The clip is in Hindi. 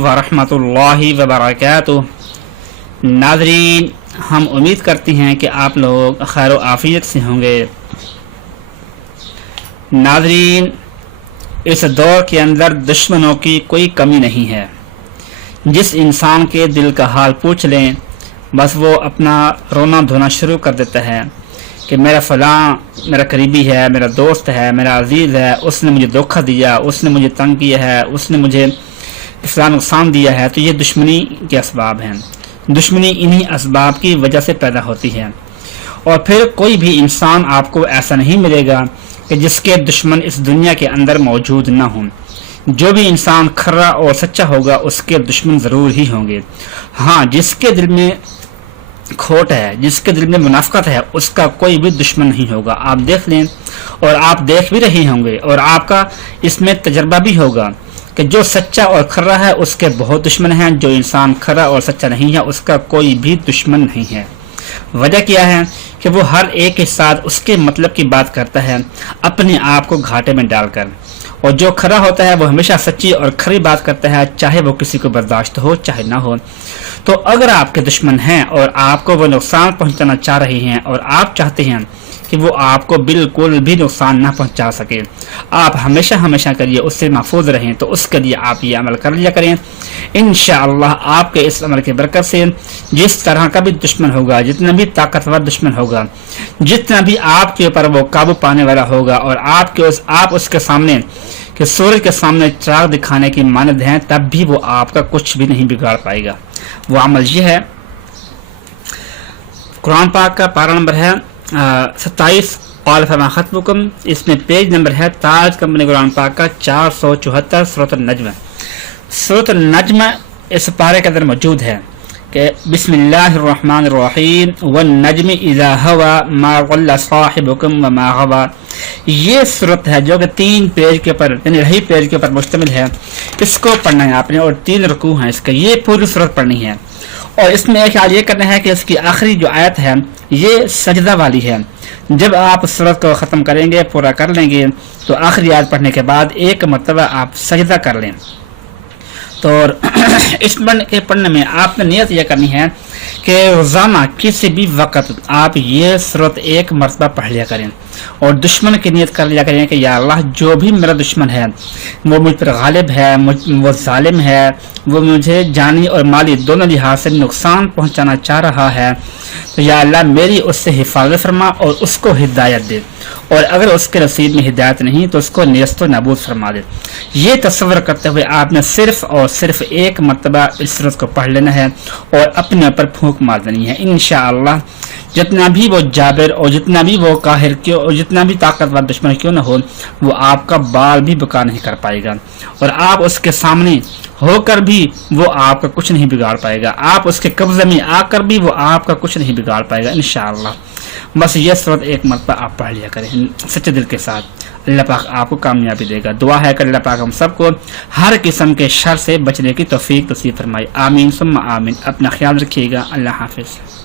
वरहमतुल्लाह वबरकatuh नाजरीन हम उम्मीद करते हैं कि आप लोग खैर आफ़ियत से होंगे नाजरीन इस दौर के अंदर दुश्मनों की कोई कमी नहीं है जिस इंसान के दिल का हाल पूछ लें बस वो अपना रोना धोना शुरू कर देता है कि मेरा फ़लाँ, मेरा करीबी है, मेरा दोस्त है, मेरा अज़ीज़ है, उसने मुझे धोखा दिया, उसने मुझे तंग किया है, उसने मुझे इसका नुकसान दिया है तो ये दुश्मनी के इसबाब हैं। दुश्मनी इन्हीं इसबाब की वजह से पैदा होती है। और फिर कोई भी इंसान आपको ऐसा नहीं मिलेगा कि जिसके दुश्मन इस दुनिया के अंदर मौजूद ना हों। जो भी इंसान खर्रा और सच्चा होगा, उसके दुश्मन ज़रूर ही होंगे। हाँ जिसके दिल में खोट है, जिसके दिल में मुनाफ्त है, उसका कोई भी दुश्मन नहीं होगा। आप देख लें, और आप देख भी रहे होंगे, और आपका इसमें तजर्बा भी होगा कि जो सच्चा और खर्रा है, उसके बहुत दुश्मन हैं। जो इंसान खर्रा और सच्चा नहीं है, उसका कोई भी दुश्मन नहीं है। वजह क्या है? कि वो हर एक के साथ उसके मतलब की बात करता है, अपने आप को घाटे में डालकर। और जो खरा होता है, वो हमेशा सच्ची और खरी बात करता है, चाहे वो किसी को बर्दाश्त हो, चाहे ना हो। तो अगर आपके दुश्मन हैं और आपको वो नुकसान पहुंचाना चाह रहे हैं और आप चाहते हैं कि वो आपको बिल्कुल भी नुकसान ना पहुँचा सके, आप हमेशा हमेशा करिए, उससे महफूज रहें तो उसके लिए आप ये अमल कर लिया करें। इन आपके इस अमल की बरकत से जिस तरह का भी दुश्मन होगा, जितना भी ताकतवर दुश्मन होगा, जितना भी आपके ऊपर वो काबू पाने वाला होगा और आपके उस, आप उसके सामने, कि सूरज के सामने चिराग दिखाने की मानद है, तब भी वो आपका कुछ भी नहीं बिगाड़ पाएगा। वो अमल ये है। कुरान पाक का पारा नंबर है सत्ताईस फमा खत्मकुम इसमें पेज नंबर है, ताज कंपनी कुरान पाक का चार सौ चौहत्तर, स्रोत नजम। स्रोत नजम इस पारे के अंदर मौजूद है कि बिस्मिल्लाहिर्रहमानिर्रहीम व नजम इज़ा हवा, मा साहिबुकुम व मा हवा। ये सूरत है जो कि तीन पेज के ऊपर, यानी रही पेज के ऊपर मुश्तमिल है। इसको पढ़ना है आपने, और तीन रकू हैं इसका। ये पूरी सूरत पढ़नी है। और इसमें एक ख्याल ये करना है कि इसकी आखिरी जो आयत है, ये सजदा वाली है। जब आप सूरत को ख़त्म करेंगे, पूरा कर लेंगे तो आखिरी आयत पढ़ने के बाद एक मरतबा आप सजदा कर लें। तो इस के पढ़ने में आपने नियत यह करनी है कि रोज़ाना किसी भी वक्त आप ये स्रोत एक मरतबा पढ़ लिया करें। और दुश्मन की नीयत कर लिया करें कि या अल्लाह, जो भी मेरा दुश्मन है, वो मुझ पर गालिब है वो जालिम है, वो मुझे जानी और माली दोनों लिहाज से नुकसान पहुंचाना चाह रहा है तो या अल्लाह मेरी उससे हिफाजत फरमा और उसको हिदायत दे। और अगर उसके नसीब में हिदायत नहीं तो उसको नियस्त नबूद फरमा दे। ये तस्वर करते हुए आपने सिर्फ़ और सिर्फ़ एक मरतबा इस सूरत को पढ़ लेना है और अपने ऊपर फूक मार देनी है। इन जितना भी वो जाबिर और जितना भी वो काहिर क्यों और जितना भी ताकतवर दुश्मन क्यों ना हो, वो आपका बाल भी बका नहीं कर पाएगा। और आप उसके सामने होकर भी वो आपका कुछ नहीं बिगाड़ पाएगा। आप उसके कब्जे में आकर भी वो आपका कुछ नहीं बिगाड़ पाएगा इन बस ये सूरत एक मरतबा आप पढ़ लिया करें, सच्चे दिल के साथ। अल्लाह पाक आपको कामयाबी देगा। दुआ है कर अल्लाह पाक हम सबको हर किस्म के शर से बचने की तोफ़ी तसीफ़ फरमाई आमीन, सुम्मा आमीन। अपना ख्याल रखिएगा। अल्लाह हाफिज़।